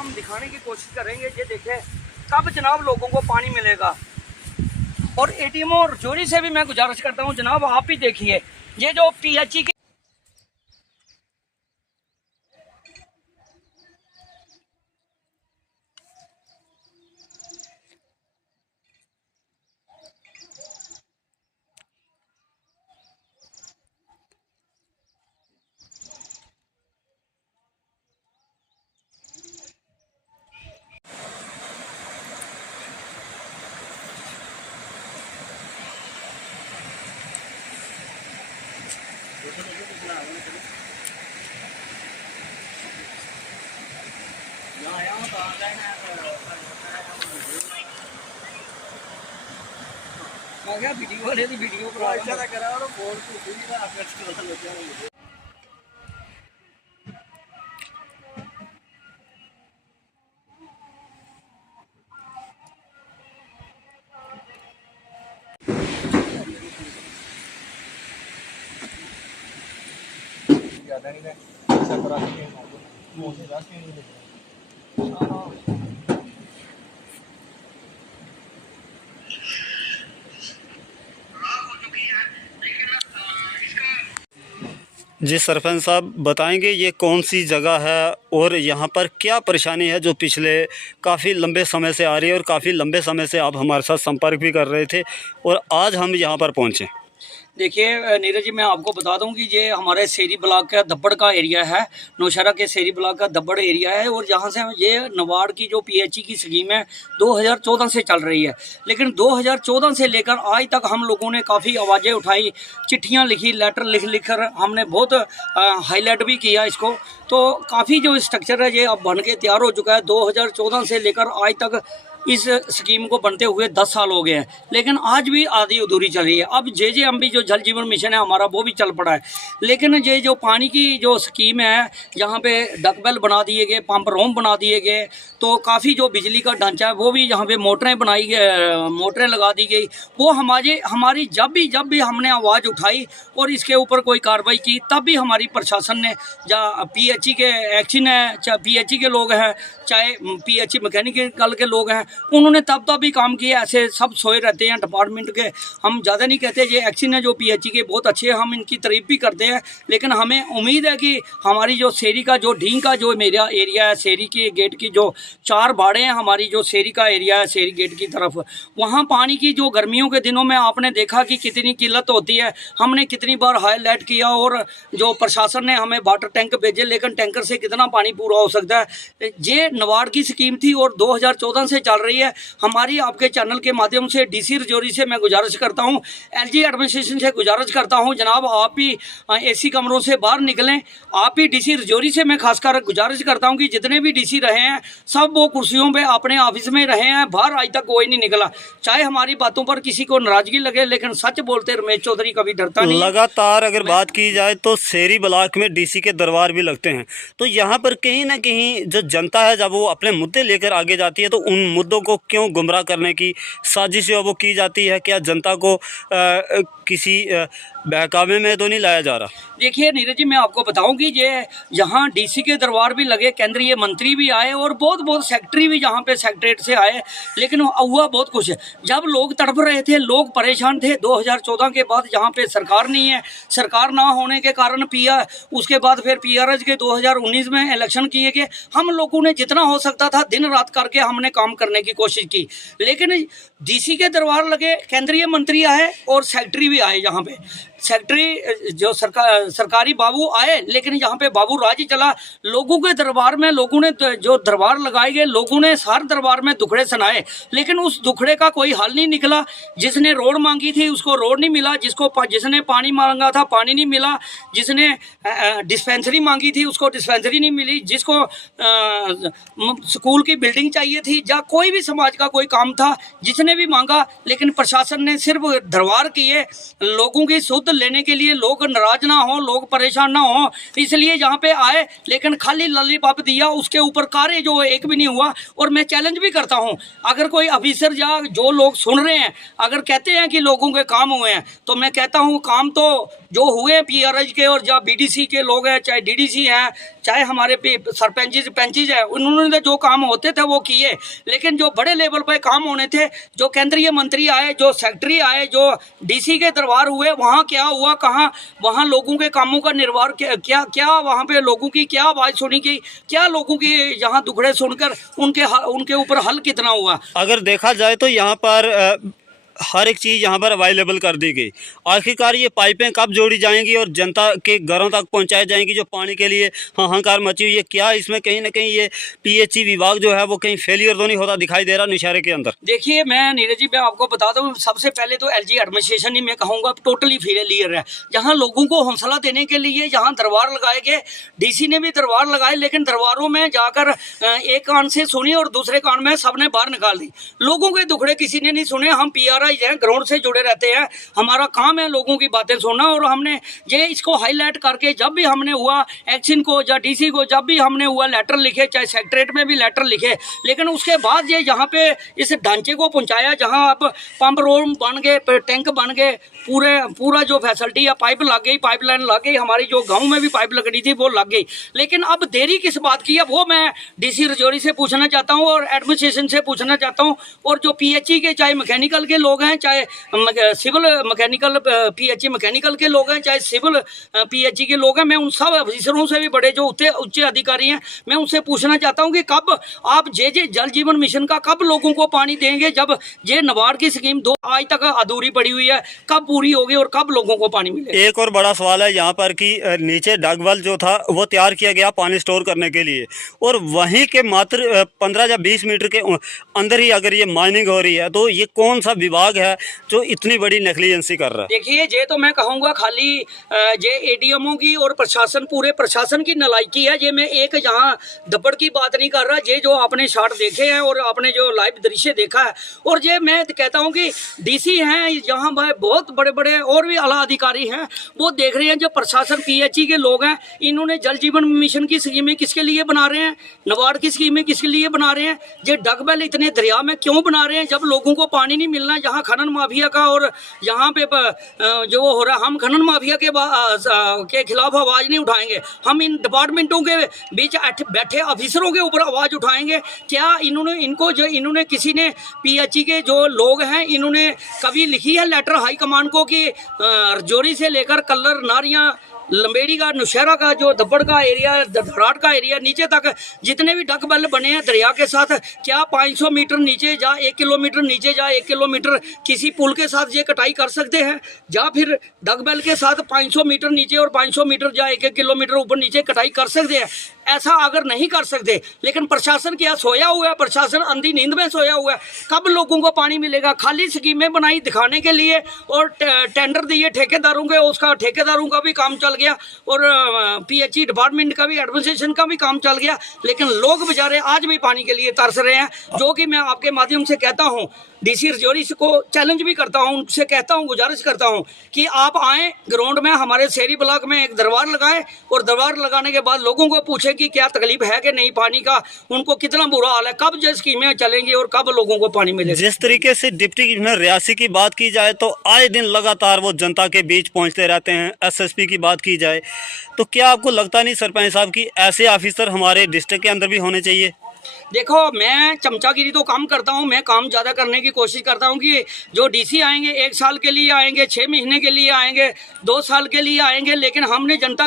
हम दिखाने की कोशिश करेंगे। ये देखें कब जनाब लोगों को पानी मिलेगा। और एटीएम और जोरी से भी मैं गुजारिश करता हूँ जनाब, आप भी देखिए ये जो पीएचई की वीडियो वाले की वीडियो ज़्यादा नहीं जी सरपंच साहब बताएंगे ये कौन सी जगह है और यहाँ पर क्या परेशानी है जो पिछले काफ़ी लंबे समय से आ रही है और काफ़ी लंबे समय से आप हमारे साथ संपर्क भी कर रहे थे और आज हम यहाँ पर पहुँचे। देखिए नीरज जी, मैं आपको बता दूं कि ये हमारे सेरी ब्लॉक का दब्बड़ का एरिया है, नौशहरा के सेरी ब्लॉक का दब्बड़ एरिया है। और यहाँ से ये नबार्ड की जो पीएचई की स्कीम है 2014 से चल रही है, लेकिन 2014 से लेकर आज तक हम लोगों ने काफ़ी आवाज़ें उठाई, चिट्ठियाँ लिखी, लेटर लिख कर हमने बहुत हाईलाइट भी किया इसको। तो काफ़ी जो स्ट्रक्चर है ये अब बन के तैयार हो चुका है। 2014 से लेकर आज तक इस स्कीम को बनते हुए 10 साल हो गए हैं, लेकिन आज भी आधी अधूरी चल रही है। अब JJMB जो जल जीवन मिशन है हमारा, वो भी चल पड़ा है, लेकिन ये जो पानी की जो स्कीम है यहाँ पे डकबेल बना दिए गए, पंप रोम बना दिए गए, तो काफ़ी जो बिजली का ढांचा है वो भी यहाँ पे मोटरें बनाई गई, मोटरें लगा दी गई। वो हमारी जब भी हमने आवाज़ उठाई और इसके ऊपर कोई कार्रवाई की, तब भी हमारी प्रशासन ने या PHE के एक्शन है, चाहे PHE के लोग हैं, चाहे PHE मैकेनिकल के लोग हैं, उन्होंने तब भी काम किया। ऐसे सब सोए रहते हैं डिपार्टमेंट के, हम ज़्यादा नहीं कहते। ये एक्शन है जो PHE के बहुत अच्छे हैं, हम इनकी तारीफ भी करते हैं, लेकिन हमें उम्मीद है कि हमारी जो सेरी का जो ढींग का जो मेरा एरिया है, सेरी के गेट की जो 4 बाड़े हैं, हमारी जो सेरी का एरिया है सेरी गेट की तरफ, वहाँ पानी की जो गर्मियों के दिनों में आपने देखा कि कितनी किल्लत होती है। हमने कितनी बार हाईलाइट किया और जो प्रशासन ने हमें वाटर टैंक भेजे, लेकिन टैंकर से कितना पानी पूरा हो सकता है। ये नबार्ड की स्कीम थी और 2014 से चल रही है। हमारी आपके चैनल के माध्यम से DC रजौरी से मैं गुजारिश करता हूँ, LG एडमिनिस्ट्रेशन से गुजारिश करता हूँ, जनाब आप भी AC कमरों से बाहर निकलें। आप ही DC रजौरी से मैं खासकर गुजारिश करता हूँ कि जितने भी DC रहे हैं सब वो कुर्सियों पे अपने ऑफिस में रहे हैं, बाहर आज तक कोई नहीं निकला। चाहे हमारी बातों पर किसी को नाराजगी लगे, लेकिन सच बोलते रमेश चौधरी कभी डरता नहीं। लगातार अगर बात की जाए तो सेरी ब्लॉक में DC के दरबार भी लगते हैं, तो यहाँ पर कहीं ना कहीं जो जनता है जब वो अपने मुद्दे लेकर आगे जाती है तो उन मुद्दों को क्यों गुमराह करने की साजिश वो की जाती है? क्या जनता को किसी बहकावे में तो नहीं लाया जा रहा? देखिए नीरज जी, मैं आपको बताऊं कि ये यहाँ DC के दरबार भी लगे, केंद्रीय मंत्री भी आए और बहुत सेक्रेटरी भी यहाँ पे सेक्रेटरीट से आए, लेकिन हुआ बहुत कुछ। जब लोग तड़प रहे थे, लोग परेशान थे, 2014 के बाद यहाँ पे सरकार नहीं है, सरकार ना होने के कारण उसके बाद फिर PRS के 2019 में इलेक्शन किए गए। हम लोगों ने जितना हो सकता था दिन रात करके हमने काम करने की कोशिश की, लेकिन DC के दरबार लगे, केंद्रीय मंत्री आए और सेक्रेटरी भी आए। यहाँ पे सेक्रेटरी जो सरकारी बाबू आए, लेकिन यहाँ पे बाबू राज ही चला। लोगों के दरबार में लोगों ने जो दरबार लगाए गए, लोगों ने सारे दरबार में दुखड़े सुनाए, लेकिन उस दुखड़े का कोई हल नहीं निकला। जिसने रोड मांगी थी उसको रोड नहीं मिला, जिसने पानी मांगा था पानी नहीं मिला, जिसने डिस्पेंसरी मांगी थी उसको डिस्पेंसरी नहीं मिली, जिसको स्कूल की बिल्डिंग चाहिए थी, या कोई भी समाज का कोई काम था, जिसने भी मांगा, लेकिन प्रशासन ने सिर्फ दरबार किए, लोगों की शुद्ध मुद्दे लेने के लिए लोग नाराज ना हो, लोग परेशान ना हो, इसलिए यहाँ पे आए। लेकिन खाली लॉलीपॉप दिया, उसके ऊपर कार्य जो एक भी नहीं हुआ। और मैं चैलेंज भी करता हूँ, अगर कोई ऑफिसर या जो लोग सुन रहे हैं अगर कहते हैं कि लोगों के काम हुए हैं, तो मैं कहता हूँ काम तो जो हुए पीआरएच के और या बीडीसी के लोग हैं, चाहे डीडीसी हैं, चाहे हमारे सरपंचेज हैं, उन्होंने जो काम होते थे वो किए। लेकिन जो बड़े लेवल पर काम होने थे, जो केंद्रीय मंत्री आए, जो सेक्रेटरी आए, जो डीसी के दरबार हुए, वहाँ क्या हुआ, कहाँ वहाँ लोगों के कामों का निर्वाह क्या क्या वहाँ पे लोगों की क्या आवाज़ सुनी गई, क्या लोगों की यहाँ दुखड़े सुनकर उनके ऊपर हल कितना हुआ। अगर देखा जाए तो यहाँ पर हर एक चीज़ यहाँ पर अवेलेबल कर दी गई। आखिरकार ये पाइपें कब जोड़ी जाएंगी और जनता के घरों तक पहुँचाई जाएंगी जो पानी के लिए हाहाकार मची हुई है? क्या इसमें कहीं ना कहीं ये पीएचई विभाग जो है वो कहीं फेलियर तो नहीं होता दिखाई दे रहा नौशहरे के अंदर? देखिए मैं नीरज जी, मैं आपको बता दूं, सबसे पहले तो एलजी एडमिनिस्ट्रेशन ही मैं कहूँगा टोटली फेलियर है। जहाँ लोगों को हौसला देने के लिए जहाँ दरबार लगाए गए, डीसी ने भी दरबार लगाए, लेकिन दरबारों में जाकर एक कान से सुनी और दूसरे कान में सबने बाहर निकाल दी। लोगों के दुखड़े किसी ने नहीं सुने। हम पीआरआई हैं, ग्राउंड से जुड़े रहते हैं, हमारा काम है लोगों की बातें सुनना। और हमने ये इसको हाईलाइट करके जब भी हमने हुआ एक्शन को या डीसी को जब भी हमने हुआ लेटर लिखे, चाहे सेक्रेटरीट में भी लेटर लिखे, लेकिन उसके बाद ये यहाँ पे इस ढांचे को पहुँचाया जहाँ अब पंप रूम बन गए, टैंक बन गए, पूरा जो फैसिलिटी है, पाइप लग गई, पाइपलाइन लग गई, हमारी जो गाँव में भी पाइप लगनी थी वो लग गई। लेकिन अब देरी किस बात की है वो मैं डीसी राजौरी से पूछना चाहता हूँ और एडमिनिस्ट्रेशन से पूछना चाहता हूँ। और जो पीएचई के चाहे मैकेनिकल के लोग हैं, चाहे सिविल मैकेनिकल पीएचई मैकेनिकल के लोग हैं, चाहे सिविल पीएचई के लोग हैं, मैं उन सब अफसरों से भी बड़े जो उच्च अधिकारी हैं, मैं उनसे पूछना चाहता हूं कि कब आप जे जल जीवन मिशन का कब लोगों को पानी देंगे? जब जे नबार्ड की स्कीम आज तक अधूरी पड़ी हुई है, कब पूरी होगी और कब लोगों को पानी मिलेगा? एक और बड़ा सवाल है यहाँ पर कि नीचे डगवेल जो था वो तैयार किया गया पानी स्टोर करने के लिए, और वहीं के मात्र 15 या 20 मीटर के अंदर ही अगर ये माइनिंग हो रही है, तो ये कौन सा विभाग है जो इतनी बड़ी नेग्लिजेंसी कर रहा है? देखिए ये तो मैं कहूँगा खाली ये एडीएमओ की और प्रशासन, पूरे प्रशासन की नालायकी है। ये मैं एक यहाँ दबड़ की बात नहीं कर रहा, ये जो आपने शॉट देखे हैं और आपने जो लाइव दृश्य देखा है, और ये मैं कहता हूँ कि डीसी हैं यहाँ बहुत बड़े बड़े और भी आला अधिकारी हैं, वो देख रहे हैं। जो प्रशासन पीएचई के लोग हैं, इन्होंने जल जीवन मिशन की स्कीमें किसके लिए बना रहे हैं, नबार्ड की स्कीमें किसके लिए बना रहे हैं, ये डगबेल इतने दरिया में क्यों बना रहे हैं जब लोगों को पानी नहीं मिलना? जहाँ खनन माफिया का और यहाँ पे जो हो रहा है, हम खनन माफिया के खिलाफ आवाज़ नहीं उठाएंगे, हम इन डिपार्टमेंटों के बीच बैठे ऑफिसरों के ऊपर आवाज़ उठाएंगे। क्या इन्होंने किसी ने पीएचई के जो लोग हैं, इन्होंने कभी लिखी है लेटर हाई कमान को कि राजौरी से लेकर कल्लर, नारियाँ, लंबेड़ी का, नौशहरा का, जो दब्बड़ का एरिया, धराट का एरिया, नीचे तक जितने भी डगबेल बने हैं दरिया के साथ, क्या 500 मीटर नीचे जा, 1 किलोमीटर नीचे जा, 1 किलोमीटर किसी पुल के साथ ये कटाई कर सकते हैं? या फिर डगबेल के साथ 500 मीटर नीचे और 500 मीटर जा 1-1 किलोमीटर ऊपर नीचे कटाई कर सकते हैं? ऐसा अगर नहीं कर सकते, लेकिन प्रशासन क्या सोया हुआ है? प्रशासन अंधी नींद में सोया हुआ है। कब लोगों को पानी मिलेगा? खाली स्कीमें बनाई दिखाने के लिए और टेंडर दिए ठेकेदारों के, उसका ठेकेदारों का भी काम चल गया और पीएचई डिपार्टमेंट का भी, एडमिनिस्ट्रेशन का भी काम चल गया। लेकिन लोग बेचारे आज भी पानी के लिए तरस रहे हैं, जो कि मैं आपके माध्यम से कहता हूँ, डीसी राजौरी को चैलेंज भी करता हूँ, उनसे कहता हूँ, गुजारिश करता हूँ कि आप आएँ ग्राउंड में, हमारे शहरी ब्लॉक में एक दरबार लगाएं और दरबार लगाने के बाद लोगों को पूछें कि क्या तकलीफ है कि नहीं पानी का, उनको कितना बुरा हाल है, कब जो स्कीमें चलेंगी और कब लोगों को पानी मिलेगा। जिस तरीके से डिप्टी कमिश्नर रियासी की बात की जाए तो आए दिन लगातार वो जनता के बीच पहुंचते रहते हैं। एसएसपी की बात की जाए तो क्या आपको लगता नहीं सरपंच साहब कि ऐसे ऑफिसर हमारे डिस्ट्रिक्ट के अंदर भी होने चाहिए? देखो मैं चमचागिरी तो कम करता हूँ, मैं काम ज़्यादा करने की कोशिश करता हूँ कि जो डीसी आएंगे 1 साल के लिए आएंगे, 6 महीने के लिए आएंगे, 2 साल के लिए आएंगे, लेकिन हमने जनता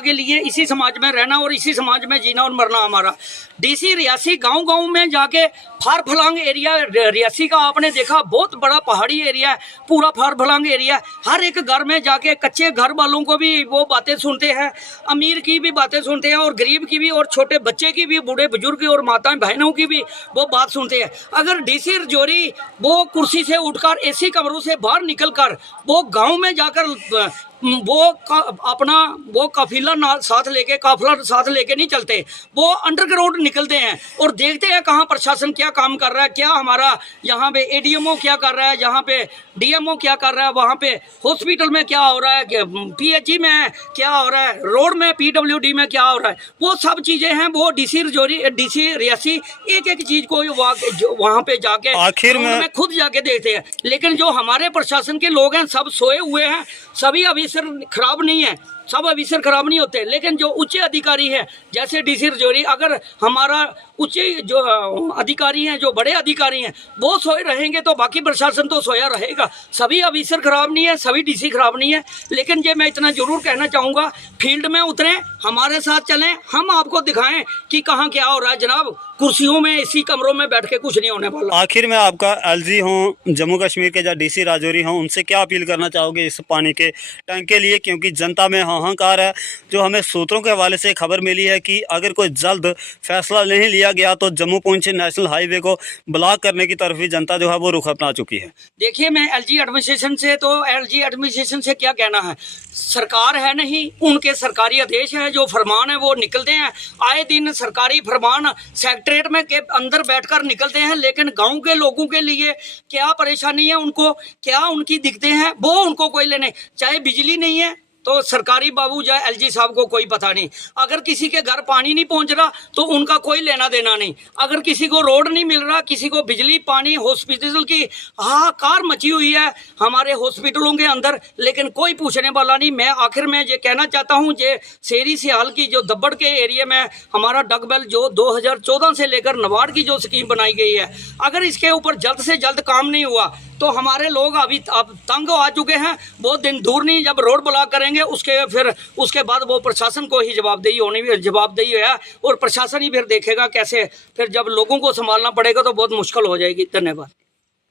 के लिए इसी समाज में रहना और इसी समाज में जीना और मरना हमारा। डीसी रियासी गांव-गांव में जाके फार फलांग एरिया रियासी का आपने देखा, बहुत बड़ा पहाड़ी एरिया है, पूरा फार फलांग एरिया। हर एक घर में जाके कच्चे घर वालों को भी वो बातें सुनते हैं, अमीर की भी बातें सुनते हैं और गरीब की भी, और छोटे बच्चे की भी, बूढ़े बुजुर्ग और माताएं बहनों की भी वो बात सुनते हैं। अगर डीसी राजौरी वो कुर्सी से उठकर एसी कमरों से बाहर निकलकर वो गाँव में जाकर अपना वो काफिला साथ लेके नहीं चलते, वो अंडरग्राउंड निकलते हैं और देखते हैं कहाँ प्रशासन क्या काम कर रहा है, क्या हमारा यहाँ पे एडीएमओ क्या कर रहा है, यहाँ पे डीएमओ क्या कर रहा है, वहाँ पे हॉस्पिटल में क्या हो रहा है, पीएचई में क्या हो रहा है, रोड में पीडब्ल्यूडी में क्या हो रहा है, वो सब चीज़ें हैं। वो डीसी रजौरी, डीसी रियासी एक एक चीज़ को वहाँ पे जाके आखिर में खुद जाके देखते हैं। लेकिन जो हमारे प्रशासन के लोग हैं सब सोए हुए हैं, सभी अफसर खराब नहीं है, सब अफसर खराब नहीं होते, लेकिन जो उच्च अधिकारी हैं जैसे डीसी रजौरी, अगर हमारा उच्च जो अधिकारी हैं, जो बड़े अधिकारी हैं, वो सोए रहेंगे तो बाकी प्रशासन तो सोया रहेगा। सभी अफसर खराब नहीं है, सभी डीसी खराब नहीं है। लेकिन ये मैं इतना जरूर कहना चाहूँगा, फील्ड में उतरें, हमारे साथ चलें, हम आपको दिखाएं कि कहाँ क्या हो रहा है। जनाब, कुर्सियों में इसी कमरों में बैठ के कुछ नहीं होने वाला। आखिर में आपका एलजी हों, जम्मू कश्मीर के जो डीसी राजौरी हों, उनसे क्या अपील करना चाहोगे इस पानी के टैंक के लिए? क्योंकि जनता में हाहाकार है। जो हमें सूत्रों के हवाले से खबर मिली है कि अगर कोई जल्द फैसला नहीं लिया गया तो जम्मू पुंछ नेशनल हाईवे को ब्लॉक करने की तरफ भी जनता जो है वो रुख अपना चुकी है। देखिए, मैं एलजी एडमिनिस्ट्रेशन से क्या कहना है, सरकार है नहीं, उनके सरकारी आदेश है, जो फरमान है वो निकलते हैं। आए दिन सरकारी फरमान सेक्रेटरीट में के अंदर बैठकर निकलते हैं, लेकिन गांव के लोगों के लिए क्या परेशानी है, उनको क्या उनकी दिक्कतें हैं, वो उनको कोई लेने। चाहे बिजली नहीं है तो सरकारी बाबू या एलजी साहब को कोई पता नहीं, अगर किसी के घर पानी नहीं पहुंच रहा तो उनका कोई लेना देना नहीं, अगर किसी को रोड नहीं मिल रहा, किसी को बिजली पानी, हॉस्पिटल की हाहाकार मची हुई है हमारे हॉस्पिटलों के अंदर, लेकिन कोई पूछने वाला नहीं। मैं आखिर में ये कहना चाहता हूँ, ये शेरी सियाल की जो दब्बड़ के एरिया में हमारा डगबेल जो 2014 से लेकर नवाड़ की जो स्कीम बनाई गई है, अगर इसके ऊपर जल्द से जल्द काम नहीं हुआ तो हमारे लोग अभी अब तंग आ चुके हैं। बहुत दिन दूर नहीं, जब रोड ब्लॉक करेंगे उसके बाद वो प्रशासन को ही जवाबदेही है, और प्रशासन ही फिर देखेगा कैसे, फिर जब लोगों को संभालना पड़ेगा तो बहुत मुश्किल हो जाएगी। धन्यवाद।